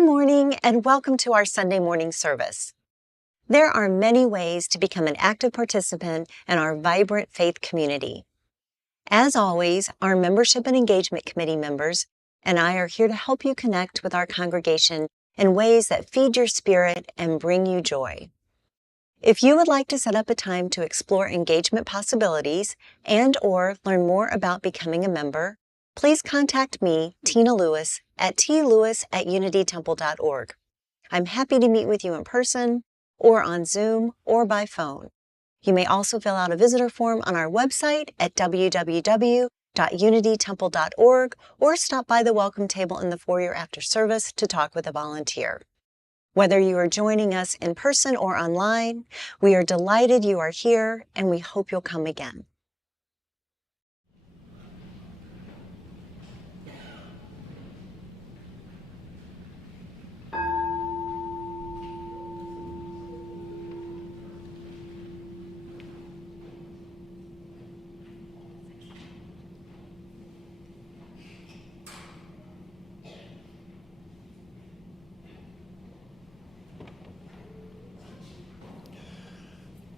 Good morning and welcome to our Sunday morning service. There are many ways to become an active participant in our vibrant faith community. As always, our Membership and Engagement Committee members and I are here to help you connect with our congregation in ways that feed your spirit and bring you joy. If you would like to set up a time to explore engagement possibilities and/or learn more about becoming a member, please contact me, Tina Lewis, at tlewis@unitytemple.org. I'm happy to meet with you in person, or on Zoom, or by phone. You may also fill out a visitor form on our website at www.unitytemple.org or stop by the welcome table in the foyer after service to talk with a volunteer. Whether you are joining us in person or online, we are delighted you are here and we hope you'll come again.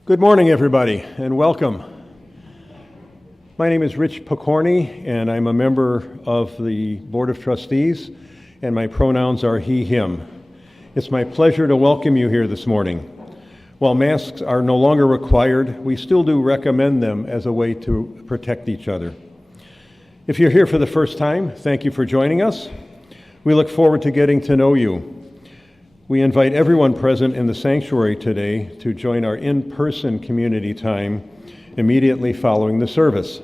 Good morning, everybody, and welcome. My name is Rich Pokorny, and I'm a member of the Board of Trustees, and my pronouns are he, him. It's my pleasure to welcome you here this morning. While masks are no longer required, we still do recommend them as a way to protect each other. If you're here for the first time, thank you for joining us. We look forward to getting to know you. We invite everyone present in the sanctuary today to join our in-person community time immediately following the service.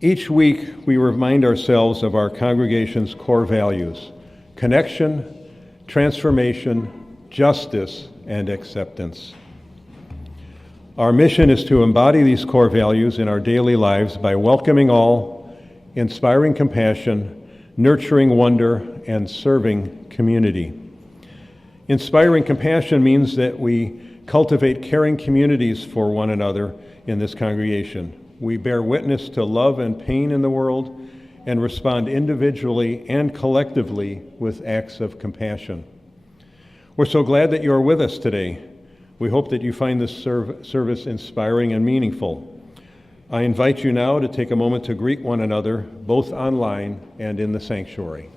Each week, we remind ourselves of our congregation's core values: connection, transformation, justice, and acceptance. Our mission is to embody these core values in our daily lives by welcoming all, inspiring compassion, nurturing wonder, and serving community. Inspiring compassion means that we cultivate caring communities for one another in this congregation. We bear witness to love and pain in the world and respond individually and collectively with acts of compassion. We're so glad that you're with us today. We hope that you find this service inspiring and meaningful. I invite you now to take a moment to greet one another, both online and in the sanctuary.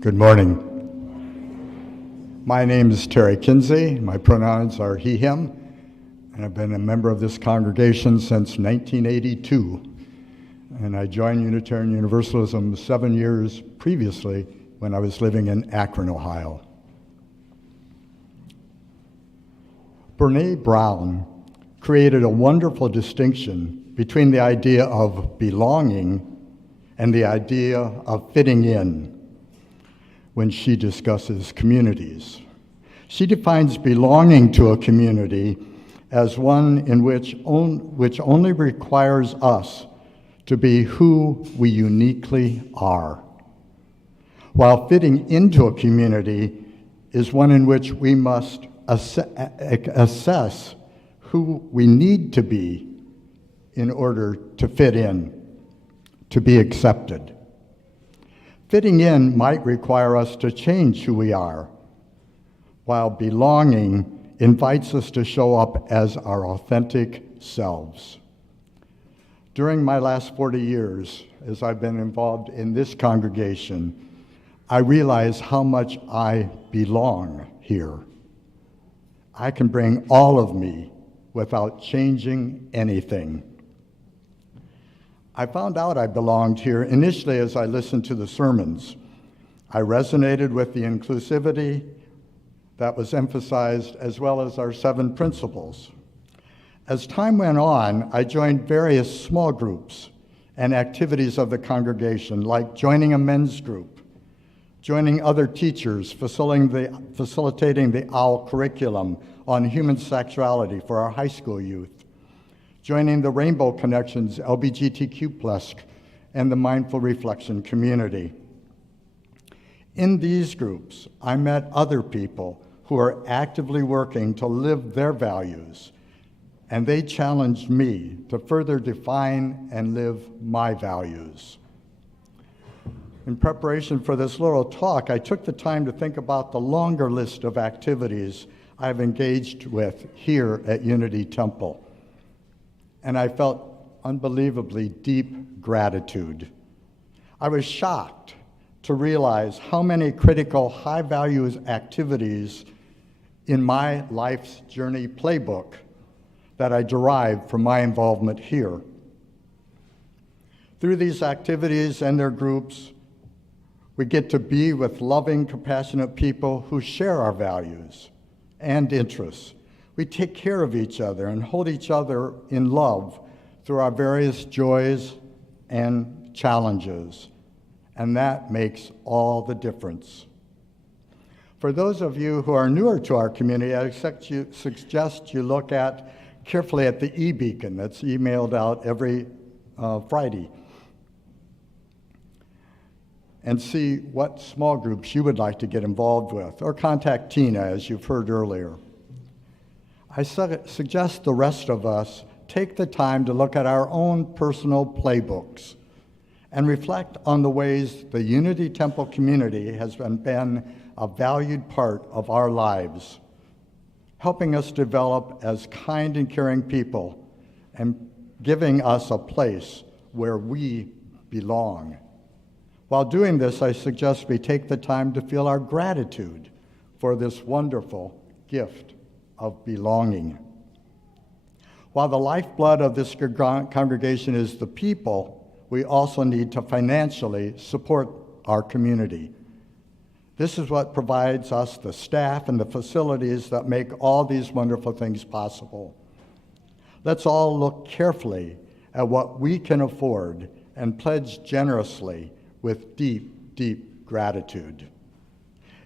Good morning. My name is Terry Kinsey. My pronouns are he, him, and I've been a member of this congregation since 1982. And I joined Unitarian Universalism 7 years previously when I was living in Akron, Ohio. Brene Brown created a wonderful distinction between the idea of belonging and the idea of fitting in when she discusses communities. She defines belonging to a community as one in which only requires us to be who we uniquely are, while fitting into a community is one in which we must assess who we need to be in order to fit in, to be accepted. Fitting in might require us to change who we are, while belonging invites us to show up as our authentic selves. During my last 40 years, as I've been involved in this congregation, I realize how much I belong here. I can bring all of me without changing anything. I found out I belonged here initially as I listened to the sermons. I resonated with the inclusivity that was emphasized, as well as our 7 principles. As time went on, I joined various small groups and activities of the congregation, like joining a men's group, joining other teachers, facilitating the OWL curriculum on human sexuality for our high school youth, joining the Rainbow Connections LGBTQ+ and the Mindful Reflection community. In these groups, I met other people who are actively working to live their values, and they challenged me to further define and live my values. In preparation for this little talk, I took the time to think about the longer list of activities I've engaged with here at Unity Temple. And I felt unbelievably deep gratitude. I was shocked to realize how many critical, high-value activities in my life's journey playbook that I derived from my involvement here. Through these activities and their groups, we get to be with loving, compassionate people who share our values and interests. We take care of each other and hold each other in love through our various joys and challenges, and that makes all the difference. For those of you who are newer to our community, I suggest you look carefully at the e-beacon that's emailed out every Friday, and see what small groups you would like to get involved with, or contact Tina, as you've heard earlier. I suggest the rest of us take the time to look at our own personal playbooks and reflect on the ways the Unity Temple community has been a valued part of our lives, helping us develop as kind and caring people and giving us a place where we belong. While doing this, I suggest we take the time to feel our gratitude for this wonderful gift of belonging. While the lifeblood of this congregation is the people, we also need to financially support our community. This is what provides us the staff and the facilities that make all these wonderful things possible. Let's all look carefully at what we can afford and pledge generously with deep, deep gratitude.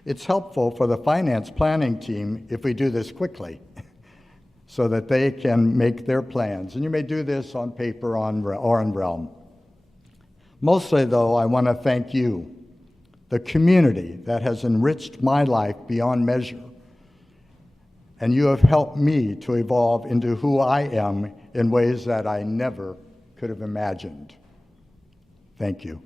It's helpful for the finance planning team if we do this quickly so that they can make their plans. And you may do this on paper or in Realm. Mostly, though, I want to thank you, the community that has enriched my life beyond measure. And you have helped me to evolve into who I am in ways that I never could have imagined. Thank you.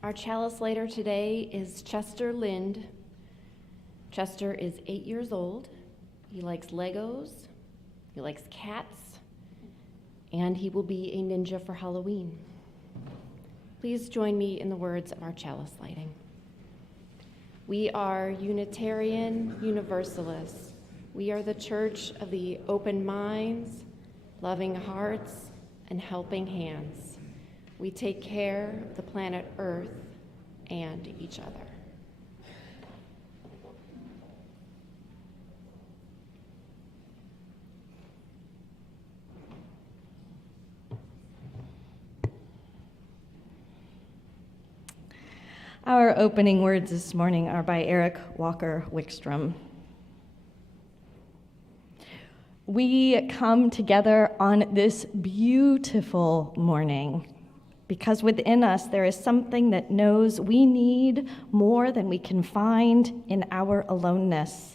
Our chalice lighter today is Chester Lind. Chester is 8 years old. He likes Legos, he likes cats, and he will be a ninja for Halloween. Please join me in the words of our chalice lighting. We are Unitarian Universalists. We are the church of the open minds, loving hearts, and helping hands. We take care of the planet Earth and each other. Our opening words this morning are by Eric Walker Wickstrom. We come together on this beautiful morning because within us there is something that knows we need more than we can find in our aloneness.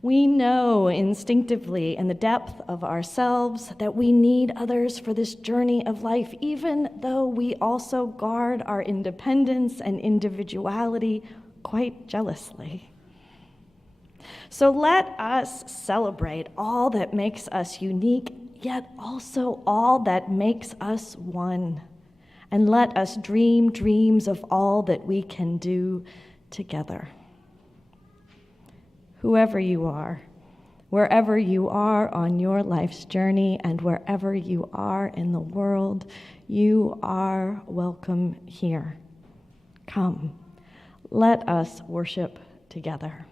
We know instinctively in the depth of ourselves that we need others for this journey of life, even though we also guard our independence and individuality quite jealously. So let us celebrate all that makes us unique, yet also all that makes us one. And let us dream dreams of all that we can do together. Whoever you are, wherever you are on your life's journey, and wherever you are in the world, you are welcome here. Come, let us worship together.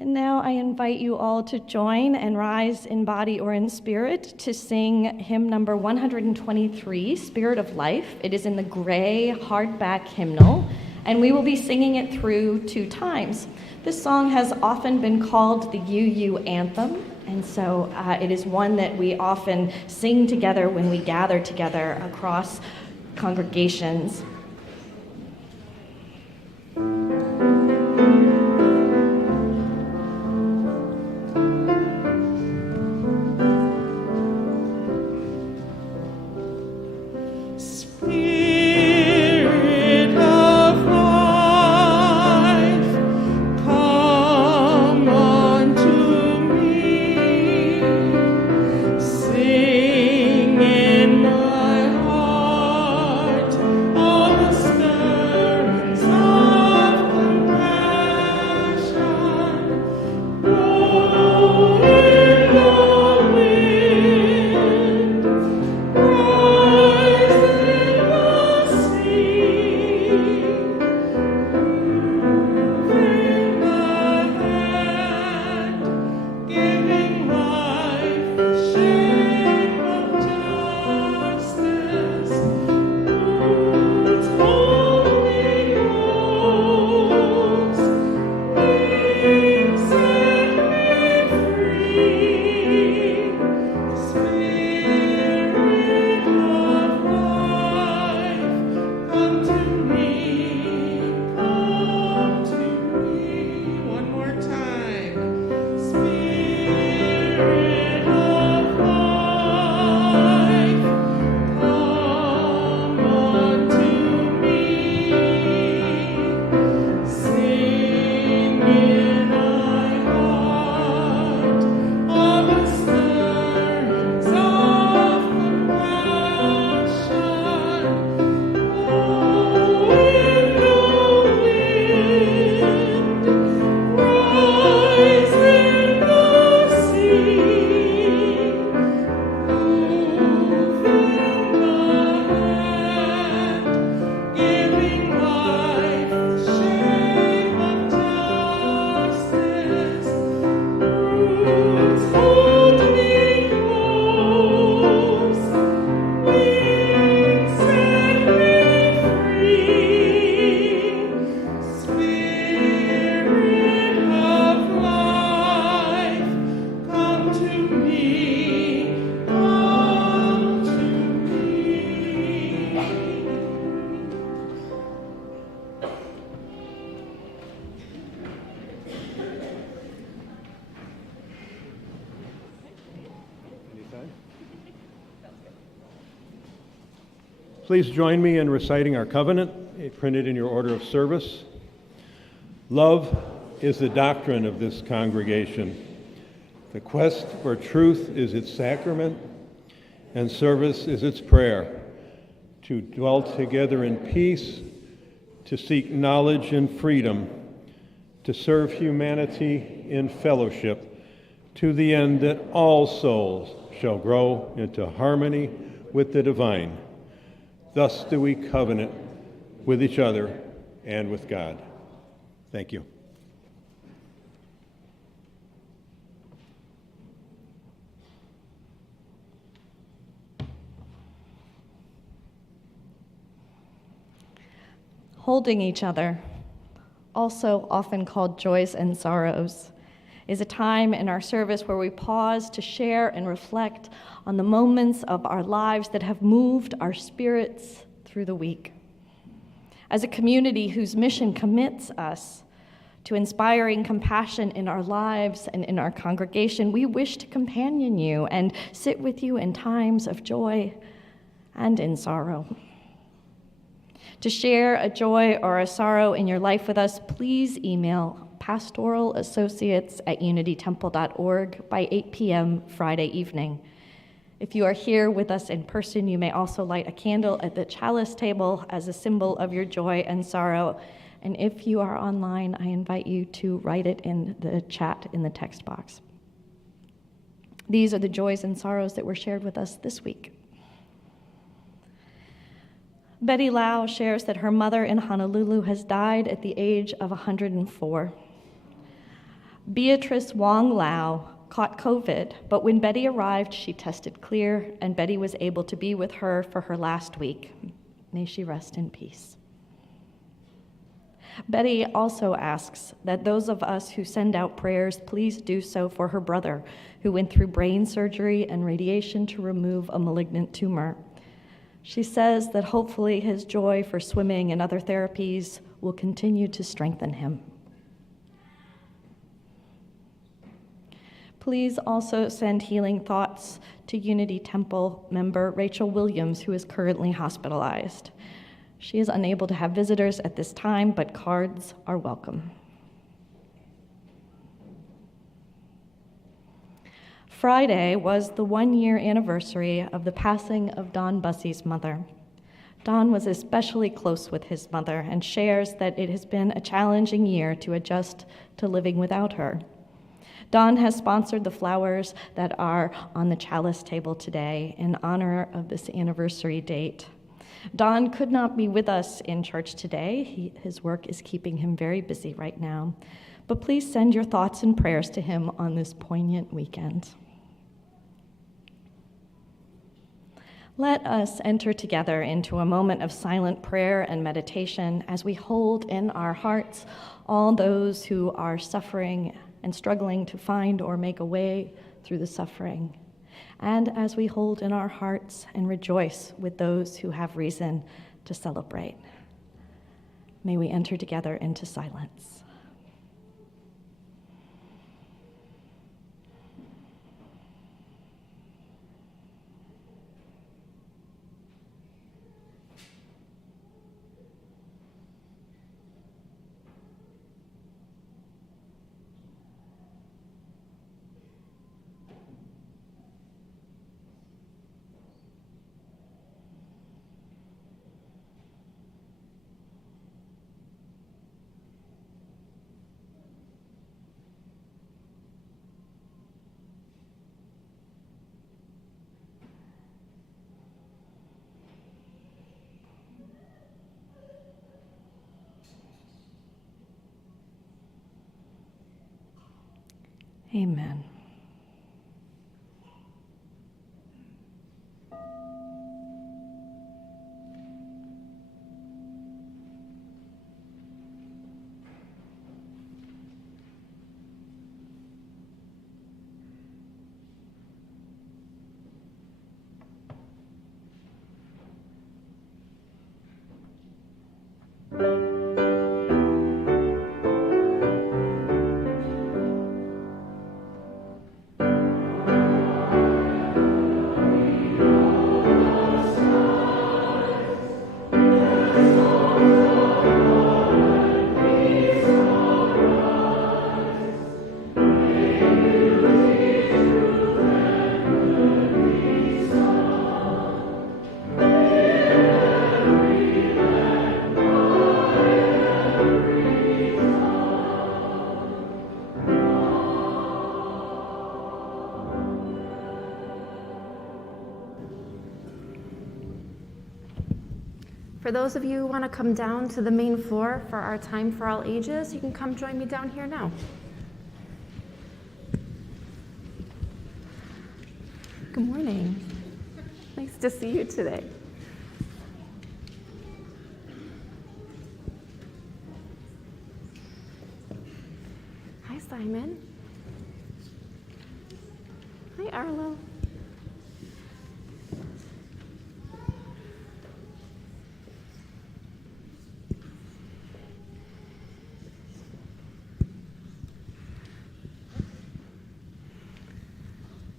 And now I invite you all to join and rise in body or in spirit to sing hymn number 123, Spirit of Life. It is in the gray hardback hymnal, and we will be singing it through 2 times. This song has often been called the UU anthem, and so it is one that we often sing together when we gather together across congregations. Sing in my heart, oh Please join me in reciting our covenant, printed in your order of service. Love is the doctrine of this congregation. The quest for truth is its sacrament, and service is its prayer. To dwell together in peace, to seek knowledge in freedom, to serve humanity in fellowship, to the end that all souls shall grow into harmony with the divine. Thus do we covenant with each other and with God. Thank you. Holding each other, also often called joys and sorrows, is a time in our service where we pause to share and reflect on the moments of our lives that have moved our spirits through the week. As a community whose mission commits us to inspiring compassion in our lives and in our congregation, we wish to companion you and sit with you in times of joy and in sorrow. To share a joy or a sorrow in your life with us, please email pastoralassociates@unitytemple.org by 8 p.m. Friday evening. If you are here with us in person, you may also light a candle at the chalice table as a symbol of your joy and sorrow. And if you are online, I invite you to write it in the chat in the text box. These are the joys and sorrows that were shared with us this week. Betty Lau shares that her mother in Honolulu has died at the age of 104. Beatrice Wong Lau caught COVID, but when Betty arrived, she tested clear, and Betty was able to be with her for her last week. May she rest in peace. Betty also asks that those of us who send out prayers please do so for her brother, who went through brain surgery and radiation to remove a malignant tumor. She says that hopefully his joy for swimming and other therapies will continue to strengthen him. Please also send healing thoughts to Unity Temple member Rachel Williams, who is currently hospitalized. She is unable to have visitors at this time, but cards are welcome. Friday was the one-year anniversary of the passing of Don Bussey's mother. Don was especially close with his mother and shares that it has been a challenging year to adjust to living without her. Don has sponsored the flowers that are on the chalice table today in honor of this anniversary date. Don could not be with us in church today. His work is keeping him very busy right now. But please send your thoughts and prayers to him on this poignant weekend. Let us enter together into a moment of silent prayer and meditation as we hold in our hearts all those who are suffering and struggling to find or make a way through the suffering, and as we hold in our hearts and rejoice with those who have reason to celebrate. May we enter together into silence. Amen. For those of you who want to come down to the main floor for our Time for All Ages, you can come join me down here now. Good morning. Nice to see you today. Hi, Simon. Hi, Arlo.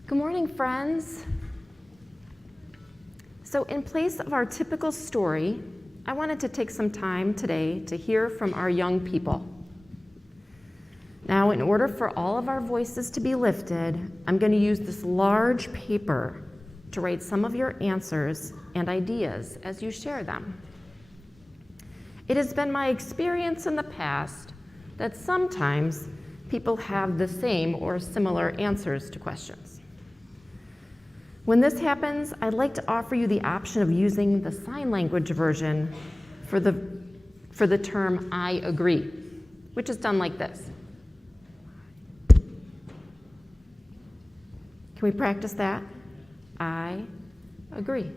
Good morning, friends. So in place of our typical story, I wanted to take some time today to hear from our young people. Now, in order for all of our voices to be lifted, I'm going to use this large paper to write some of your answers and ideas as you share them. It has been my experience in the past that sometimes people have the same or similar answers to questions. When this happens, I'd like to offer you the option of using the sign language version for the term I agree, which is done like this. Can we practice that? I agree.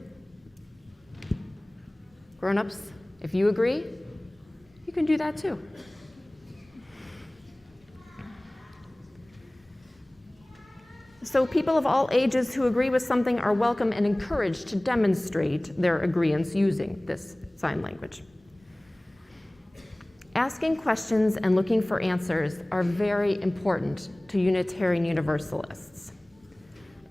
Grown-ups, if you agree, you can do that too. So people of all ages who agree with something are welcome and encouraged to demonstrate their agreeance using this sign language. Asking questions and looking for answers are very important to Unitarian Universalists.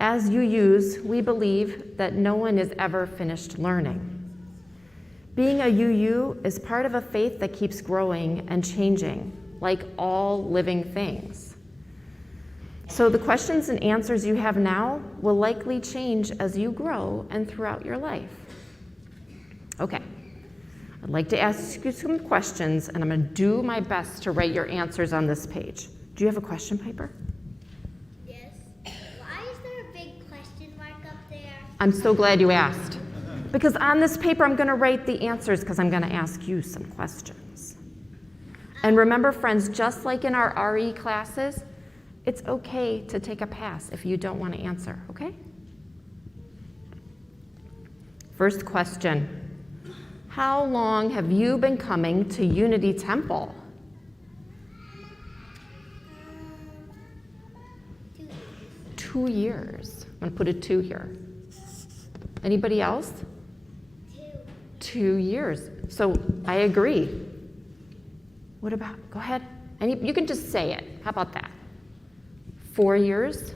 As UUs, we believe that no one is ever finished learning. Being a UU is part of a faith that keeps growing and changing, like all living things. So the questions and answers you have now will likely change as you grow and throughout your life. Okay, I'd like to ask you some questions, and I'm going to do my best to write your answers on this page. Do you have a question, Piper? Yes. Why is there a big question mark up there? I'm so glad you asked. Because on this paper, I'm going to write the answers because I'm going to ask you some questions. And remember, friends, just like in our RE classes, it's okay to take a pass if you don't want to answer, okay? First question. How long have you been coming to Unity Temple? 2 years. 2 years. I'm going to put a 2 here. Anybody else? 2. 2 years. So I agree. What about, go ahead. You can just say it. How about that? 4 years?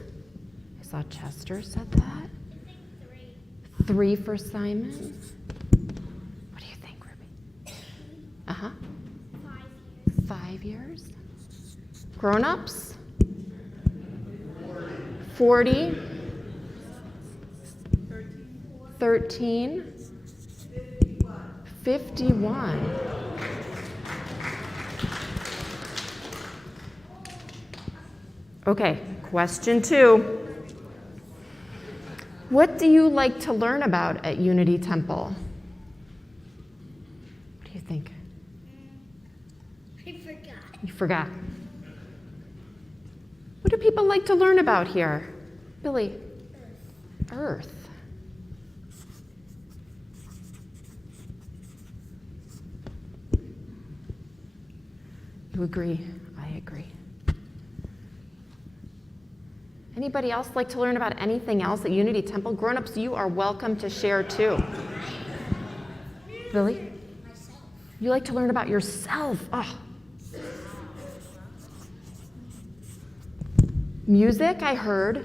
I saw Chester said that. I think 3. 3 for Simon. What do you think, Ruby? 5 years. 5 years. Grown-ups? 40. 13. 51. Okay, question 2. What do you like to learn about at Unity Temple? What do you think? I forgot. You forgot. What do people like to learn about here? Billy? Earth. You agree? I agree. Anybody else like to learn about anything else at Unity Temple? Grown-ups, you are welcome to share too. Billy? Myself. You like to learn about yourself. Oh. Music, I heard.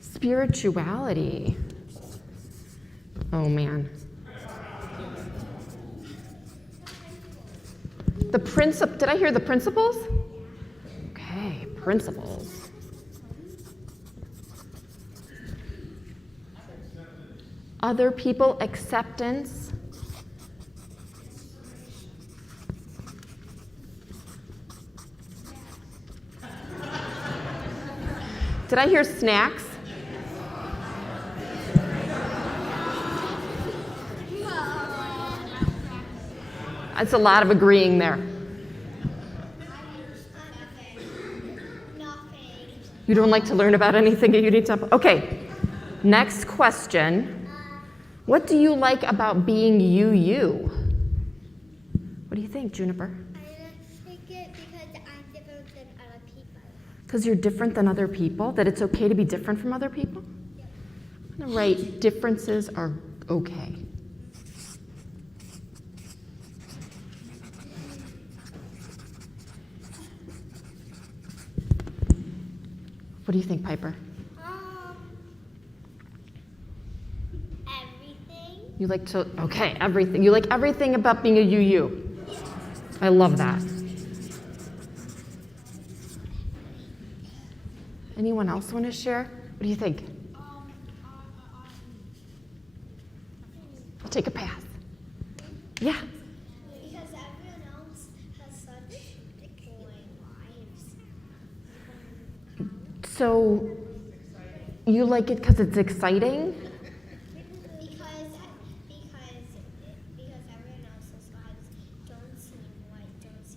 Spirituality. Oh, man. Did I hear the principles? Okay, principles. Other people, acceptance. Did I hear snacks? That's a lot of agreeing there. Nothing. You don't like to learn about anything that you need to. Okay, next question. What do you like about being you? What do you think, Juniper? I like it because I'm different than other people. Because you're different than other people? That it's okay to be different from other people? Yep. I'm gonna write differences are okay. What do you think, Piper? Everything. You like to, okay, everything. You like everything about being a you. I love that. Anyone else want to share? What do you think? I'll take a pass. Yeah. Because everyone else has such boring lives. So you like it because it's exciting? Because everyone else's lives don't seem as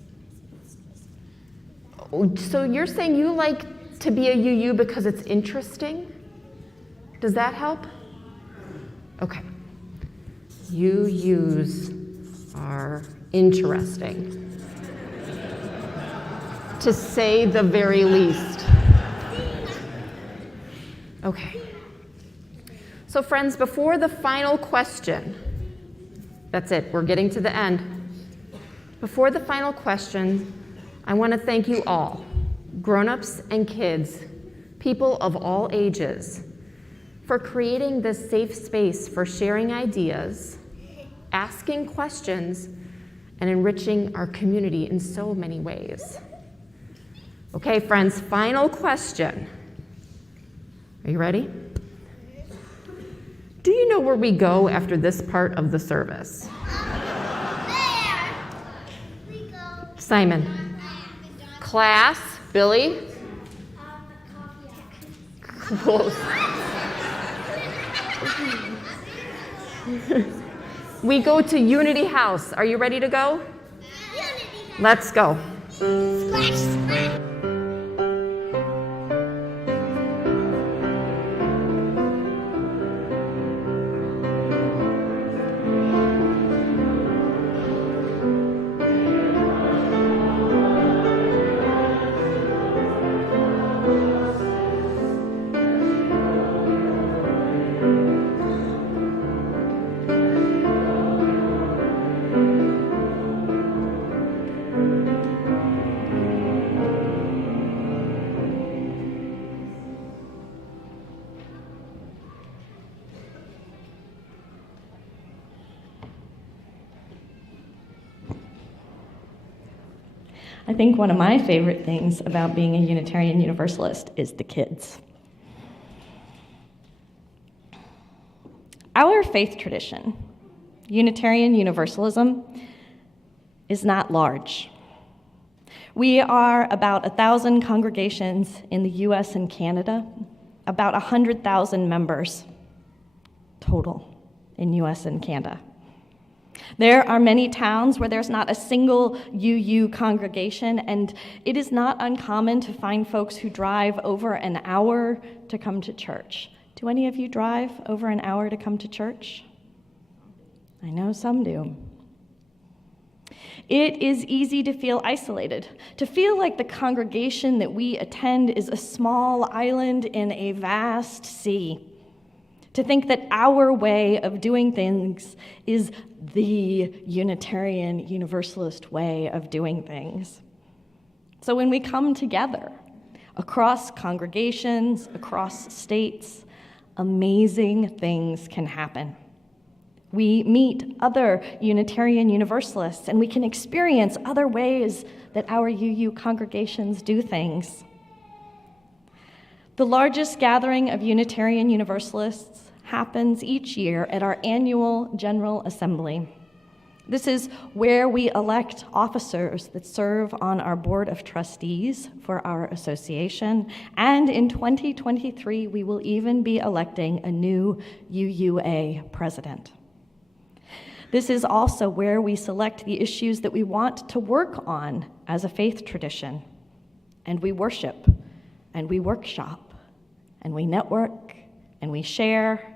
interesting. So you're saying you like to be a you because it's interesting? Does that help? Okay. You are interesting, to say the very least. Okay. So friends, before the final question, that's it, we're getting to the end. Before the final question, I want to thank you all, grown-ups and kids, people of all ages, for creating this safe space for sharing ideas, asking questions, and enriching our community in so many ways. Okay, friends, final question. Are you ready? Do you know where we go after this part of the service? There! We go. Simon. Class, Billy. Close. We go to Unity House. Are you ready to go? Unity. Let's go. Splash, splash. I think one of my favorite things about being a Unitarian Universalist is the kids. Our faith tradition, Unitarian Universalism, is not large. We are about 1,000 congregations in the US and Canada, about 100,000 members total in US and Canada. There are many towns where there's not a single UU congregation, and it is not uncommon to find folks who drive over an hour to come to church. Do any of you drive over an hour to come to church? I know some do. It is easy to feel isolated, to feel like the congregation that we attend is a small island in a vast sea, to think that our way of doing things is the Unitarian Universalist way of doing things. So when we come together across congregations, across states, amazing things can happen. We meet other Unitarian Universalists, and we can experience other ways that our UU congregations do things. The largest gathering of Unitarian Universalists happens each year at our annual General Assembly. This is where we elect officers that serve on our Board of Trustees for our association, and in 2023, we will even be electing a new UUA president. This is also where we select the issues that we want to work on as a faith tradition. And we worship, and we workshop, and we network, and we share.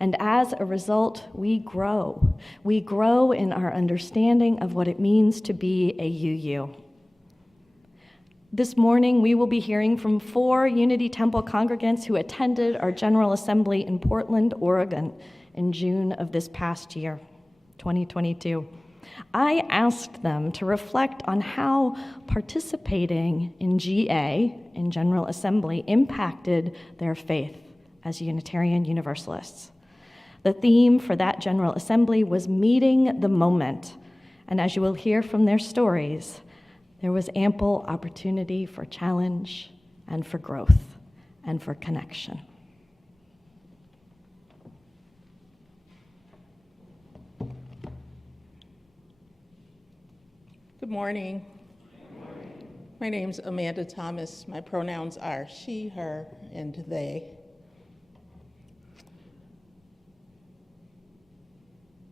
And as a result, we grow. We grow in our understanding of what it means to be a UU. This morning, we will be hearing from 4 Unity Temple congregants who attended our General Assembly in Portland, Oregon in June of this past year, 2022. I asked them to reflect on how participating in GA, in General Assembly, impacted their faith as Unitarian Universalists. The theme for that General Assembly was meeting the moment, and as you will hear from their stories, there was ample opportunity for challenge and for growth and for connection. Good morning. My name's Amanda Thomas. My pronouns are she, her, and they.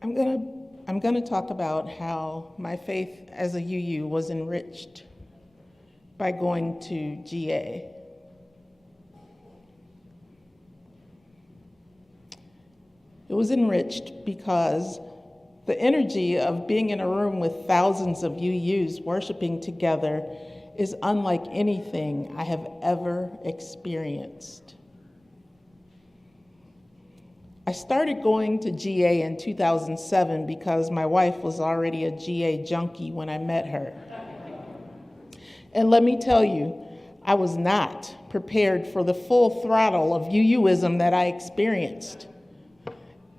I'm gonna talk about how my faith as a UU was enriched by going to GA. It was enriched because the energy of being in a room with thousands of UUs worshiping together is unlike anything I have ever experienced. I started going to GA in 2007 because my wife was already a GA junkie when I met her. And let me tell you, I was not prepared for the full throttle of UUism that I experienced.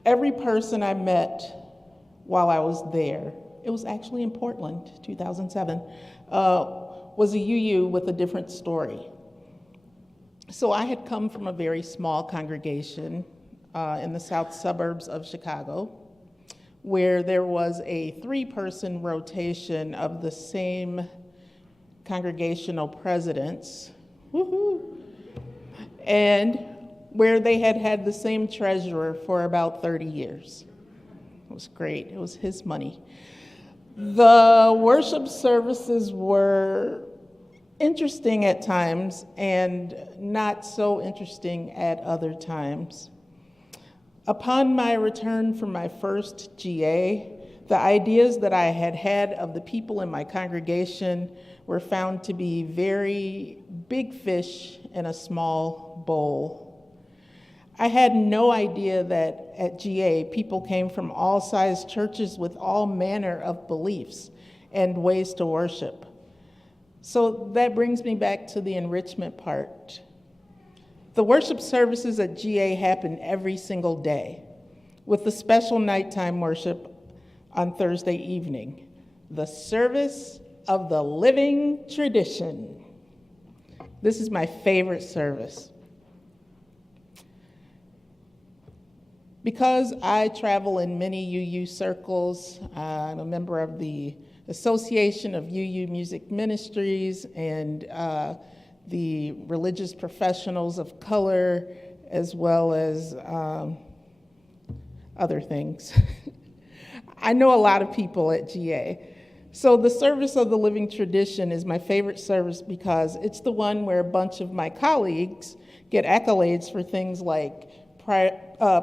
Every person I met while I was there, it was actually in Portland, 2007, was a UU with a different story. So I had come from a very small congregation in the south suburbs of Chicago, where there was a 3-person rotation of the same congregational presidents, woohoo, and where they had had the same treasurer for about 30 years. It was great. It was his money. The worship services were interesting at times and not so interesting at other times. Upon my return from my first GA, the ideas that I had had of the people in my congregation were found to be very big fish in a small bowl. I had no idea that at GA, people came from all size churches with all manner of beliefs and ways to worship. So that brings me back to the enrichment part. The worship services at GA happen every single day, with the special nighttime worship on Thursday evening, the service of the living tradition. This is my favorite service. Because I travel in many UU circles, I'm a member of the Association of UU Music Ministries and the Religious Professionals of Color, as well as other things. I know a lot of people at GA. So the service of the living tradition is my favorite service because it's the one where a bunch of my colleagues get accolades for things like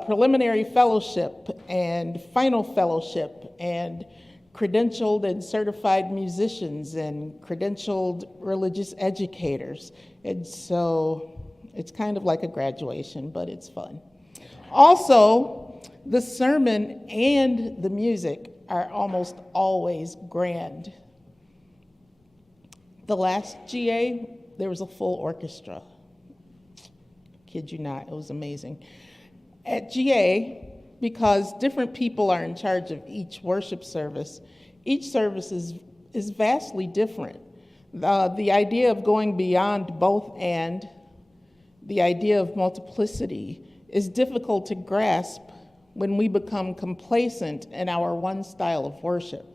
preliminary fellowship and final fellowship and credentialed and certified musicians and credentialed religious educators. And so it's kind of like a graduation, but it's fun. Also, the sermon and the music are almost always grand. The last GA, there was a full orchestra. Kid you not, it was amazing. At GA, because different people are in charge of each worship service, each service is vastly different. The idea of going beyond both and the idea of multiplicity is difficult to grasp when we become complacent in our one style of worship.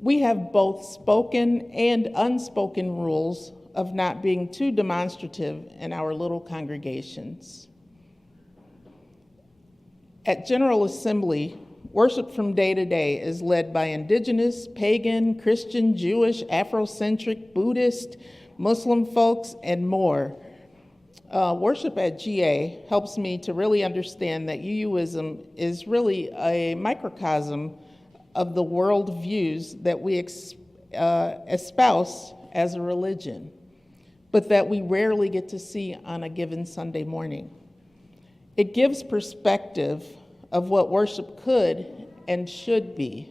We have both spoken and unspoken rules of not being too demonstrative in our little congregations. At General Assembly, Worship from day to day is led by indigenous, pagan, Christian, Jewish, Afrocentric, Buddhist, Muslim folks, and more. Worship at GA helps me to really understand that UUism is really a microcosm of the world views that we espouse as a religion, but that we rarely get to see on a given Sunday morning. It gives perspective of what worship could and should be.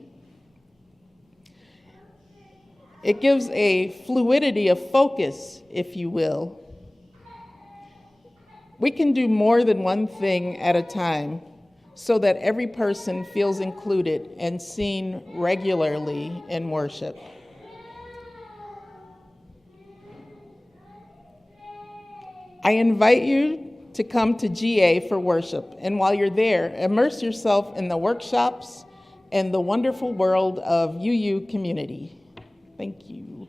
It gives a fluidity of focus, if you will. We can do more than one thing at a time so that every person feels included and seen regularly in worship. I invite you to come to GA for worship, and while you're there, immerse yourself in the workshops and the wonderful world of UU community. Thank you.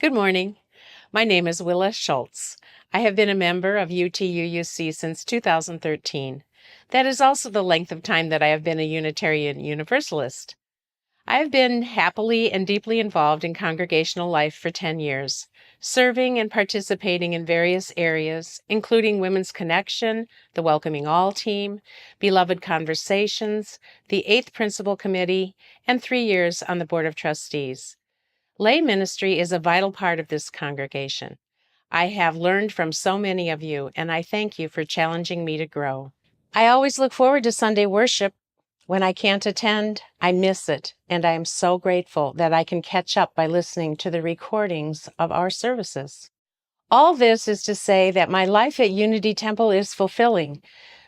Good morning. My name is Willa Schultz. I have been a member of UTUUC since 2013. That is also the length of time that I have been a Unitarian Universalist. I have been happily and deeply involved in congregational life for 10 years, serving and participating in various areas, including Women's Connection, the Welcoming All team, Beloved Conversations, the 8th Principal Committee, and 3 years on the Board of Trustees. Lay ministry is a vital part of this congregation. I have learned from so many of you, and I thank you for challenging me to grow. I always look forward to Sunday worship. When I can't attend, I miss it, and I am so grateful that I can catch up by listening to the recordings of our services. All this is to say that my life at Unity Temple is fulfilling.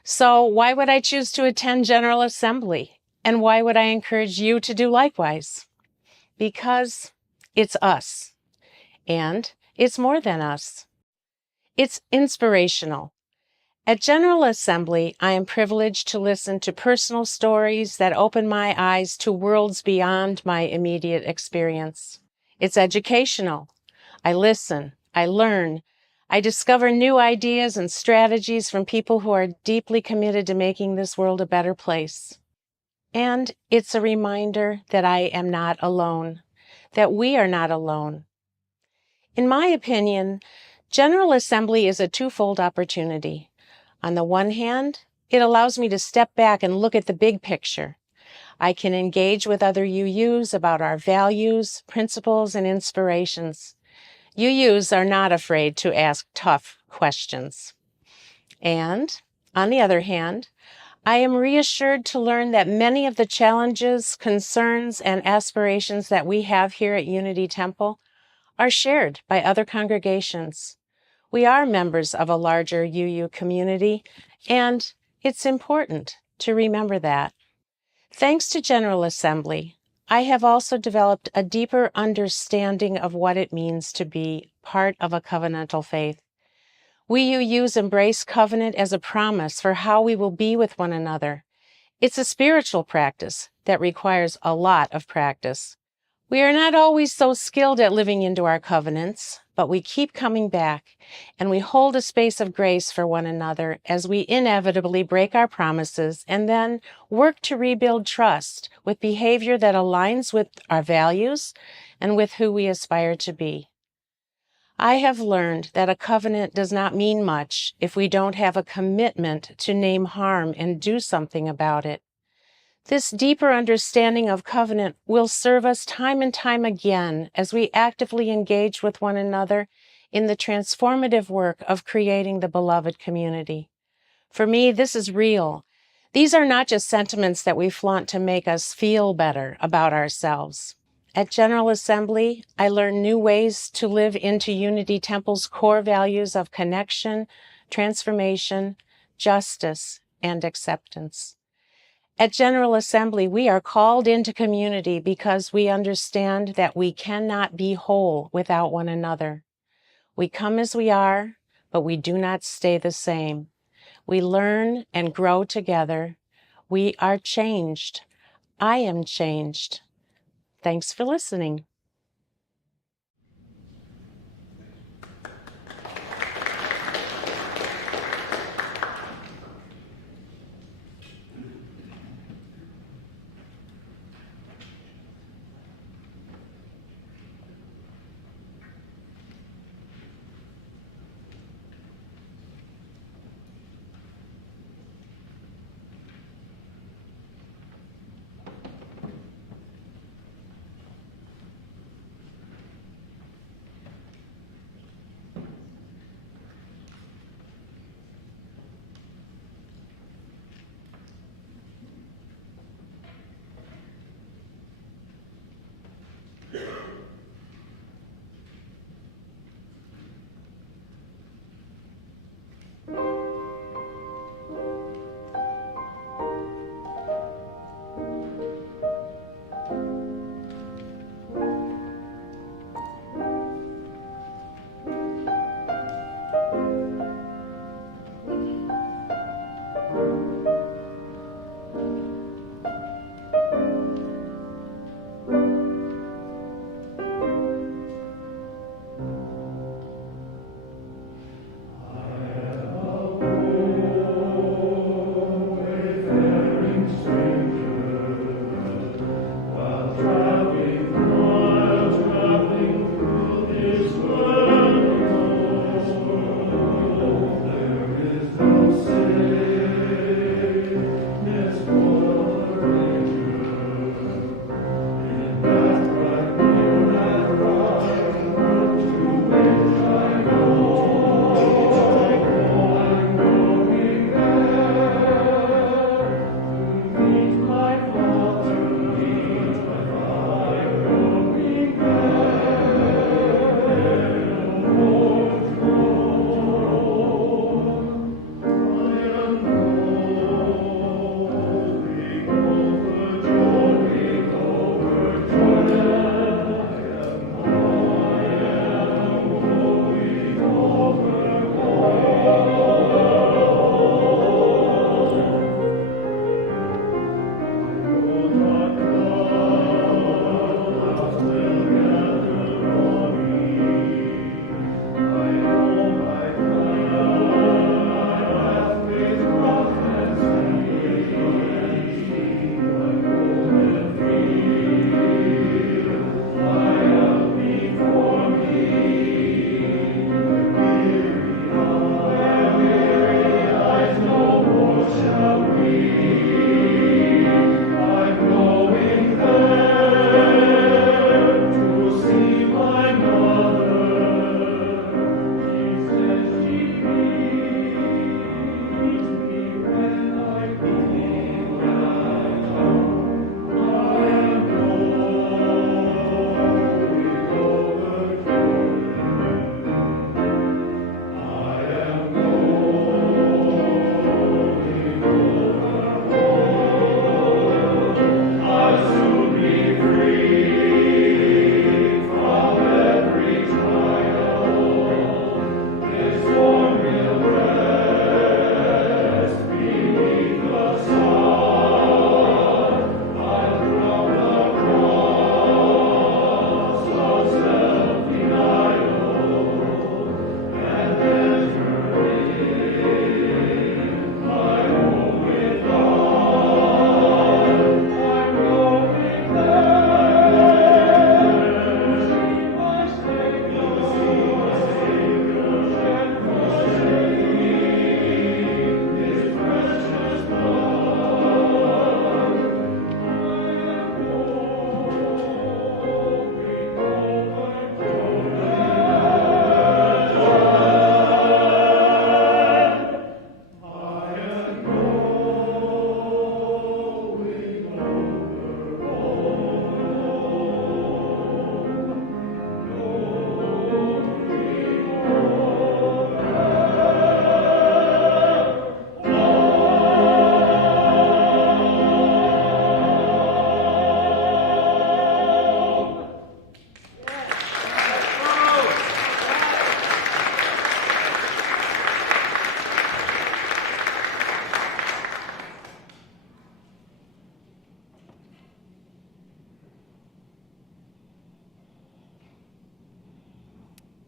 So why would I choose to attend General Assembly? And why would I encourage you to do likewise? Because it's us. And it's more than us. It's inspirational. At General Assembly, I am privileged to listen to personal stories that open my eyes to worlds beyond my immediate experience. It's educational. I listen, I learn, I discover new ideas and strategies from people who are deeply committed to making this world a better place. And it's a reminder that I am not alone, that we are not alone. In my opinion, General Assembly is a twofold opportunity. On the one hand, it allows me to step back and look at the big picture. I can engage with other UUs about our values, principles, and inspirations. UUs are not afraid to ask tough questions. And, on the other hand, I am reassured to learn that many of the challenges, concerns, and aspirations that we have here at Unity Temple are shared by other congregations. We are members of a larger UU community, and it's important to remember that. Thanks to General Assembly, I have also developed a deeper understanding of what it means to be part of a covenantal faith. We UUs embrace covenant as a promise for how we will be with one another. It's a spiritual practice that requires a lot of practice. We are not always so skilled at living into our covenants, but we keep coming back, and we hold a space of grace for one another as we inevitably break our promises and then work to rebuild trust with behavior that aligns with our values and with who we aspire to be. I have learned that a covenant does not mean much if we don't have a commitment to name harm and do something about it. This deeper understanding of covenant will serve us time and time again as we actively engage with one another in the transformative work of creating the beloved community. For me, this is real. These are not just sentiments that we flaunt to make us feel better about ourselves. At General Assembly, I learned new ways to live into Unity Temple's core values of connection, transformation, justice, and acceptance. At General Assembly, we are called into community because we understand that we cannot be whole without one another. We come as we are, but we do not stay the same. We learn and grow together. We are changed. I am changed. Thanks for listening.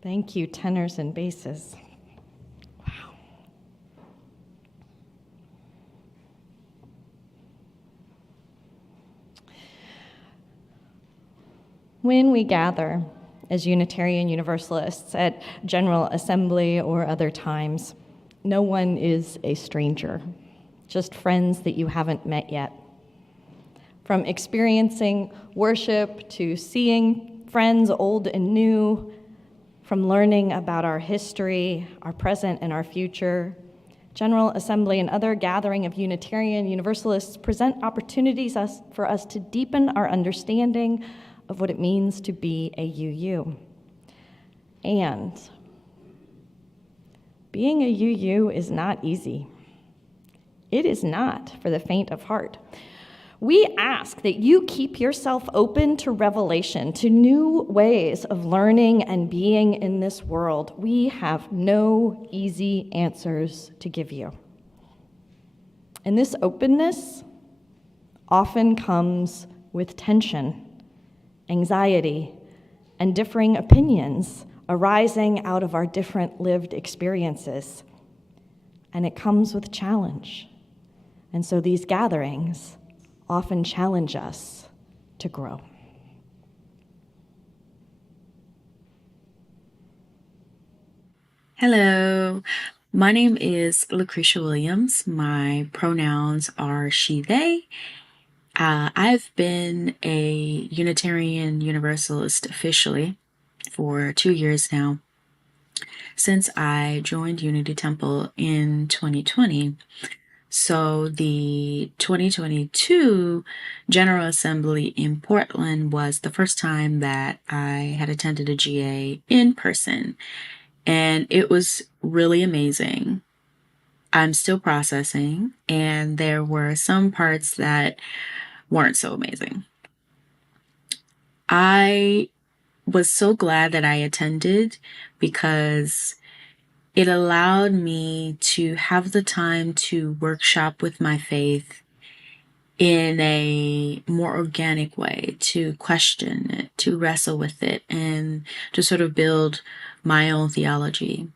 Thank you, tenors and basses. Wow. When we gather as Unitarian Universalists at General Assembly or other times, no one is a stranger, just friends that you haven't met yet. From experiencing worship to seeing friends old and new, from learning about our history, our present, and our future, General Assembly and other gathering of Unitarian Universalists present opportunities for us to deepen our understanding of what it means to be a UU. And being a UU is not easy. It is not for the faint of heart. We ask that you keep yourself open to revelation, to new ways of learning and being in this world. We have no easy answers to give you. And this openness often comes with tension, anxiety, and differing opinions arising out of our different lived experiences. And it comes with challenge. And so these gatherings often challenge us to grow. Hello, my name is Lucretia Williams. My pronouns are she, they. I've been a Unitarian Universalist officially for 2 years now, since I joined Unity Temple in 2020. So the 2022 General Assembly in Portland was the first time that I had attended a GA in person, and it was really amazing. I'm still processing, and there were some parts that weren't so amazing. I was so glad that I attended because it allowed me to have the time to workshop with my faith in a more organic way, to question it, to wrestle with it, and to sort of build my own theology.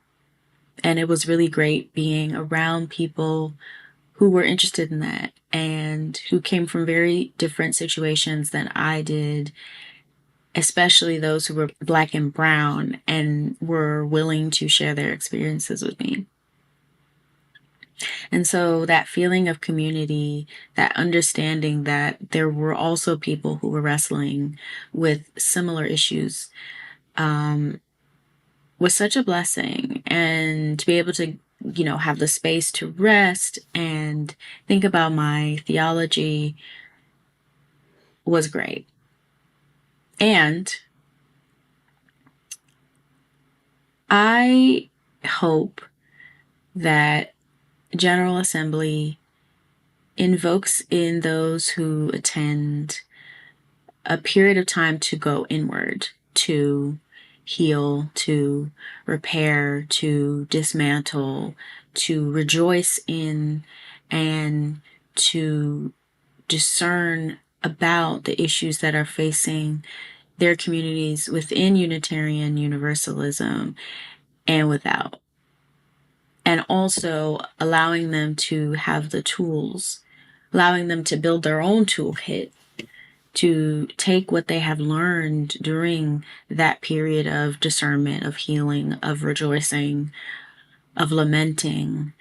And it was really great being around people who were interested in that and who came from very different situations than I did, especially those who were Black and brown and were willing to share their experiences with me. And so that feeling of community, that understanding that there were also people who were wrestling with similar issues, was such a blessing. And to be able to, have the space to rest and think about my theology was great. And I hope that General Assembly invokes in those who attend a period of time to go inward, to heal, to repair, to dismantle, to rejoice in, and to discern about the issues that are facing their communities within Unitarian Universalism and without. And also allowing them to have the tools, allowing them to build their own toolkit, to take what they have learned during that period of discernment, of healing, of rejoicing, of lamenting,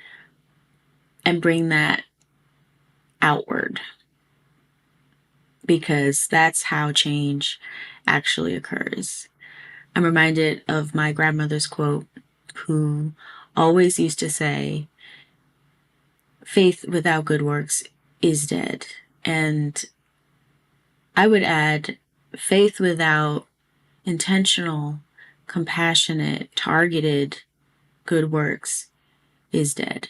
and bring that outward. Because that's how change actually occurs. I'm reminded of my grandmother's quote, who always used to say, faith without good works is dead. And I would add, faith without intentional, compassionate, targeted good works is dead.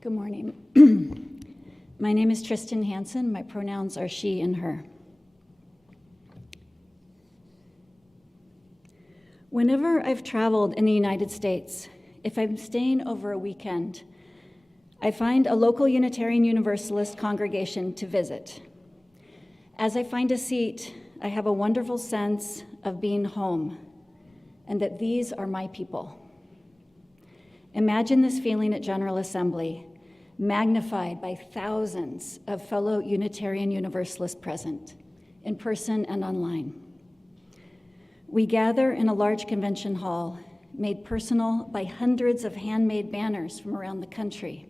Good morning. My name is Tristan Hansen. My pronouns are she and her. Whenever I've traveled in the United States, if I'm staying over a weekend, I find a local Unitarian Universalist congregation to visit. As I find a seat, I have a wonderful sense of being home and that these are my people. Imagine this feeling at General Assembly, magnified by thousands of fellow Unitarian Universalists present, in person and online. We gather in a large convention hall, made personal by hundreds of handmade banners from around the country.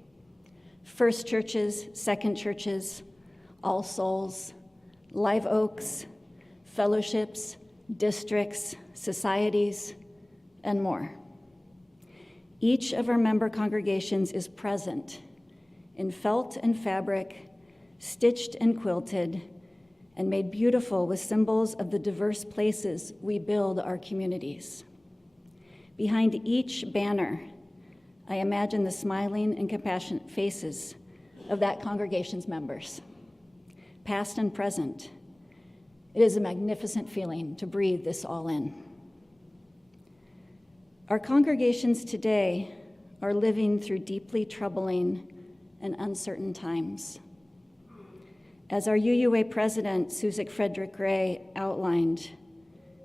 First churches, second churches, All Souls, Live Oaks, fellowships, districts, societies, and more. Each of our member congregations is present in felt and fabric, stitched and quilted, and made beautiful with symbols of the diverse places we build our communities. Behind each banner, I imagine the smiling and compassionate faces of that congregation's members, past and present. It is a magnificent feeling to breathe this all in. Our congregations today are living through deeply troubling and uncertain times. As our UUA president, Suzik Frederick Gray, outlined,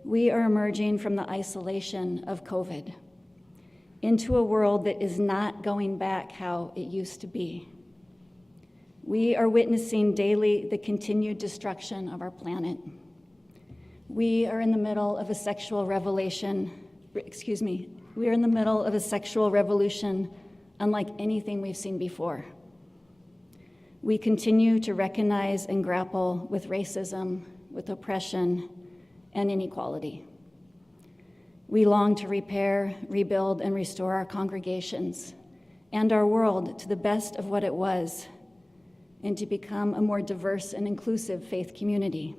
we are emerging from the isolation of COVID into a world that is not going back how it used to be. We are witnessing daily the continued destruction of our planet. We are in the middle of a sexual revolution unlike anything we've seen before. We continue to recognize and grapple with racism, with oppression, and inequality. We long to repair, rebuild, and restore our congregations and our world to the best of what it was, and to become a more diverse and inclusive faith community.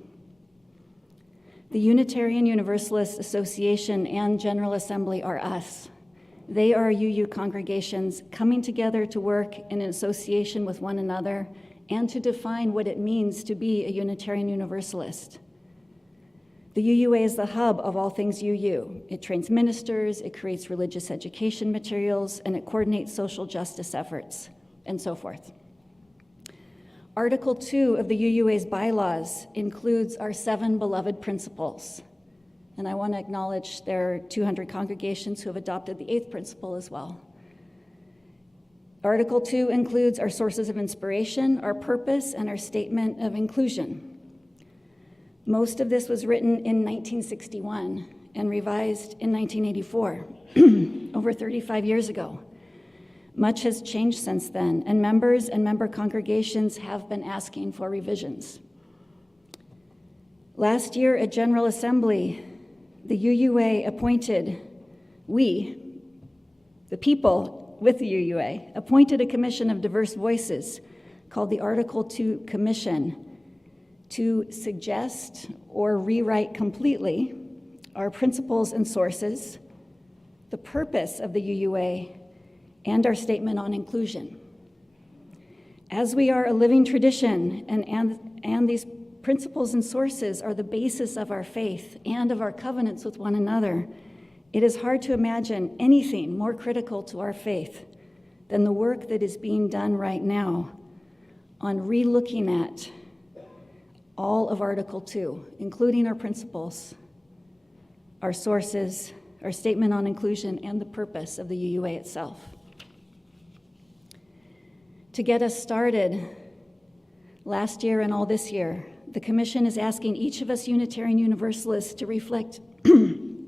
The Unitarian Universalist Association and General Assembly are us. They are UU congregations coming together to work in association with one another and to define what it means to be a Unitarian Universalist. The UUA is the hub of all things UU. It trains ministers, it creates religious education materials, and it coordinates social justice efforts, and so forth. Article 2 of the UUA's bylaws includes our 7 beloved principles. And I want to acknowledge there are 200 congregations who have adopted the 8th principle as well. Article 2 includes our sources of inspiration, our purpose, and our statement of inclusion. Most of this was written in 1961 and revised in 1984, over 35 years ago. Much has changed since then, and members and member congregations have been asking for revisions. Last year at General Assembly, the UUA appointed, the people with the UUA, appointed a commission of diverse voices called the Article 2 Commission to suggest or rewrite completely our principles and sources, the purpose of the UUA, and our statement on inclusion. As we are a living tradition, and these principles and sources are the basis of our faith and of our covenants with one another, it is hard to imagine anything more critical to our faith than the work that is being done right now on re-looking at all of Article 2, including our principles, our sources, our statement on inclusion, and the purpose of the UUA itself. To get us started, last year and all this year, the Commission is asking each of us Unitarian Universalists to reflect, to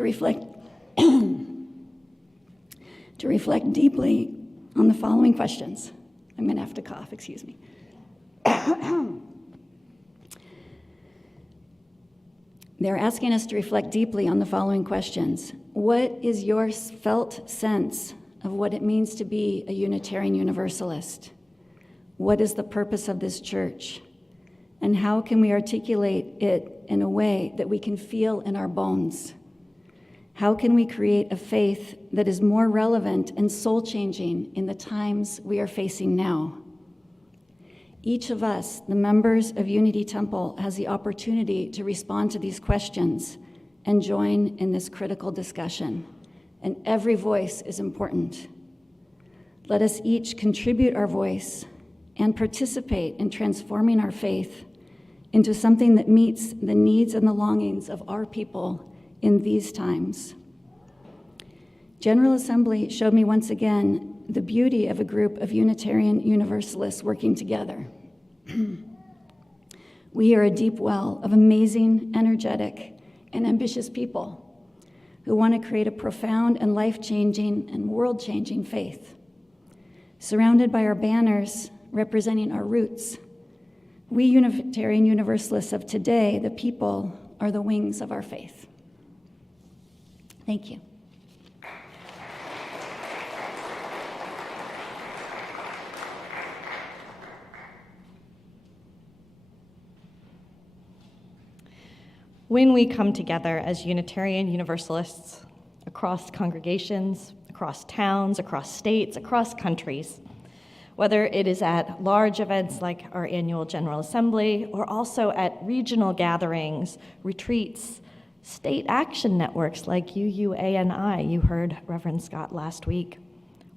reflect deeply on the following questions. I'm going to have to cough, excuse me. They're asking us to reflect deeply on the following questions. What is your felt sense of what it means to be a Unitarian Universalist? What is the purpose of this church? And how can we articulate it in a way that we can feel in our bones? How can we create a faith that is more relevant and soul-changing in the times we are facing now? Each of us, the members of Unity Temple, has the opportunity to respond to these questions and join in this critical discussion. And every voice is important. Let us each contribute our voice and participate in transforming our faith into something that meets the needs and the longings of our people in these times. General Assembly showed me once again the beauty of a group of Unitarian Universalists working together. We are a deep well of amazing, energetic, and ambitious people who want to create a profound and life-changing and world-changing faith. Surrounded by our banners representing our roots, we Unitarian Universalists of today, the people, are the wings of our faith. Thank you. When we come together as Unitarian Universalists across congregations, across towns, across states, across countries, whether it is at large events like our annual General Assembly or also at regional gatherings, retreats, state action networks like UUANI, you heard Reverend Scott last week,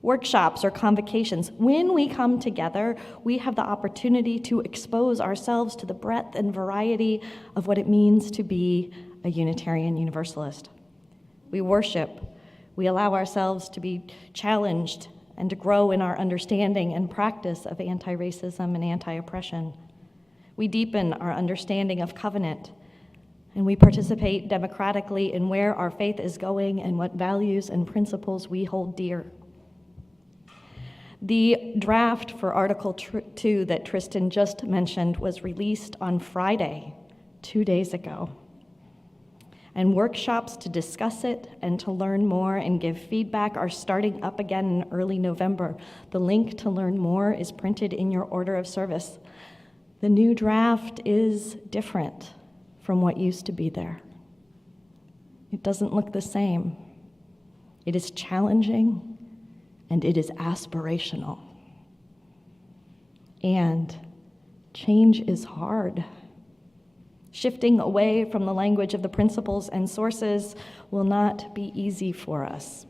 workshops or convocations, when we come together, we have the opportunity to expose ourselves to the breadth and variety of what it means to be a Unitarian Universalist. We worship, we allow ourselves to be challenged and to grow in our understanding and practice of anti-racism and anti-oppression. We deepen our understanding of covenant, and we participate democratically in where our faith is going and what values and principles we hold dear. The draft for Article 2 that Tristan just mentioned was released on Friday, 2 days ago. And workshops to discuss it and to learn more and give feedback are starting up again in early November. The link to learn more is printed in your order of service. The new draft is different from what used to be there. It doesn't look the same. It is challenging, and it is aspirational. And change is hard. Shifting away from the language of the principles and sources will not be easy for us.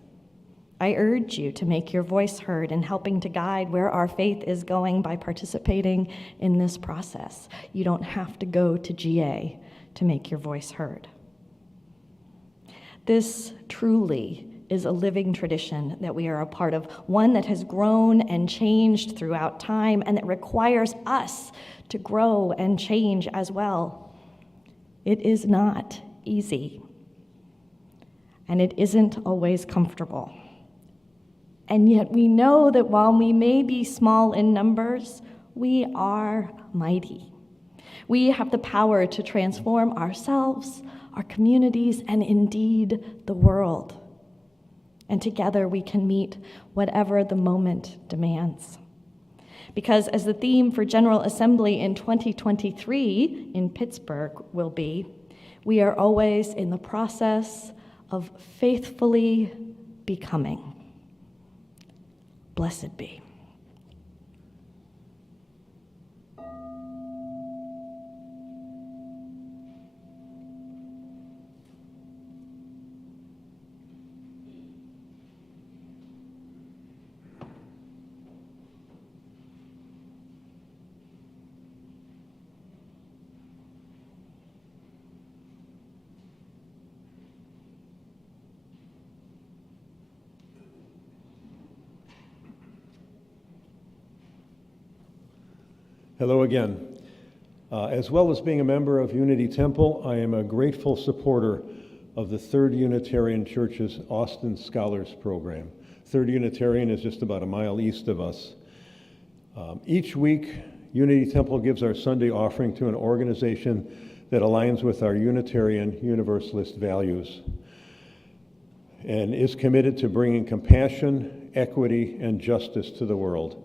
I urge you to make your voice heard in helping to guide where our faith is going by participating in this process. You don't have to go to GA to make your voice heard. This truly is a living tradition that we are a part of, one that has grown and changed throughout time and that requires us to grow and change as well. It is not easy, and it isn't always comfortable. And yet we know that while we may be small in numbers, we are mighty. We have the power to transform ourselves, our communities, and indeed the world. And together we can meet whatever the moment demands. Because as the theme for General Assembly in 2023 in Pittsburgh will be, we are always in the process of faithfully becoming. Blessed be. Hello again. As well as being a member of Unity Temple, I am a grateful supporter of the Third Unitarian Church's Austin Scholars Program. Third Unitarian is just about a mile east of us. Each week, Unity Temple gives our Sunday offering to an organization that aligns with our Unitarian Universalist values and is committed to bringing compassion, equity, and justice to the world.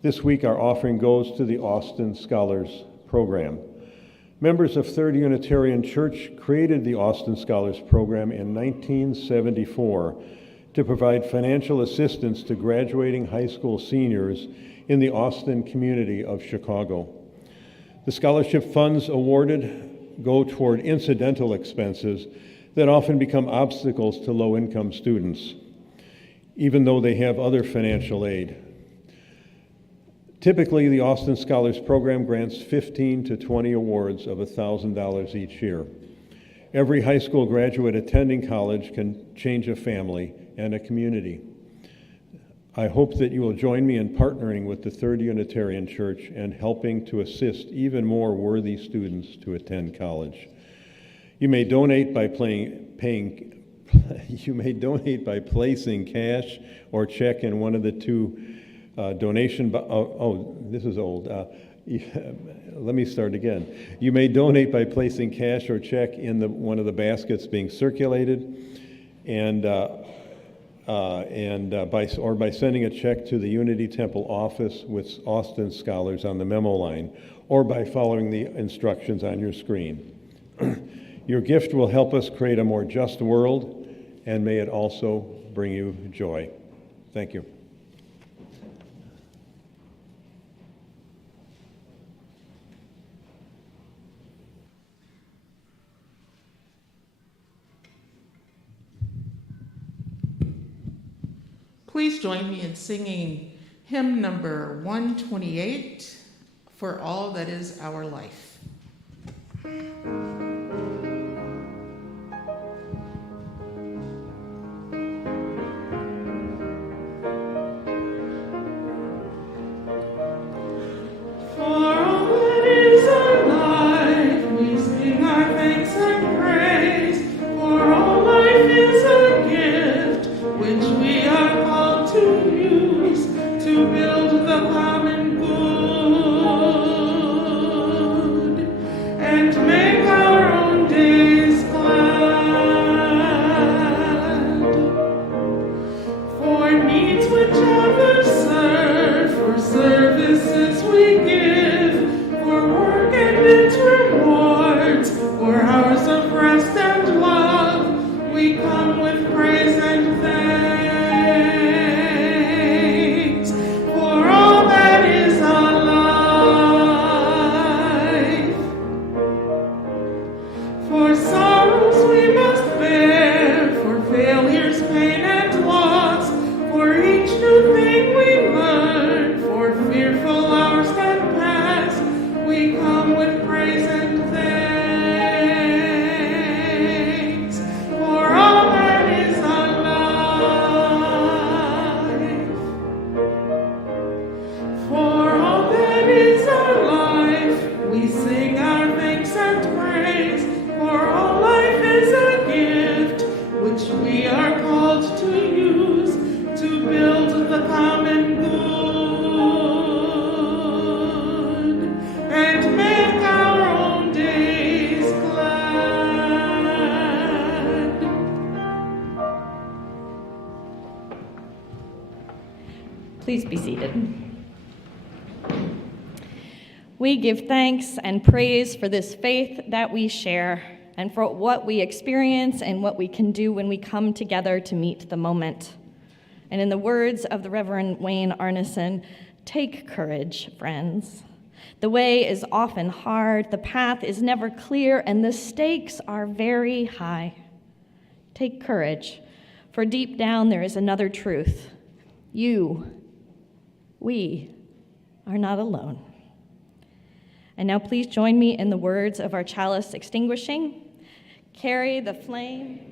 This week, our offering goes to the Austin Scholars Program. Members of Third Unitarian Church created the Austin Scholars Program in 1974 to provide financial assistance to graduating high school seniors in the Austin community of Chicago. The scholarship funds awarded go toward incidental expenses that often become obstacles to low-income students, even though they have other financial aid. Typically, the Austin Scholars Program grants 15 to 20 awards of $1,000 each year. Every high school graduate attending college can change a family and a community. I hope that you will join me in partnering with the Third Unitarian Church and helping to assist even more worthy students to attend college. You may donate by placing cash or check in one of the two this is old. Let me start again. You may donate by placing cash or check in one of the baskets being circulated, by sending a check to the Unity Temple office with Austin Scholars on the memo line, or by following the instructions on your screen. Your gift will help us create a more just world, and may it also bring you joy. Thank you. Please join me in singing hymn number 128, For All That Is Our Life. Please be seated. We give thanks and praise for this faith that we share and for what we experience and what we can do when we come together to meet the moment. And in the words of the Reverend Wayne Arneson, take courage, friends. The way is often hard, the path is never clear, and the stakes are very high. Take courage, for deep down there is another truth. We are not alone. And now please join me in the words of our chalice extinguishing. Carry the flame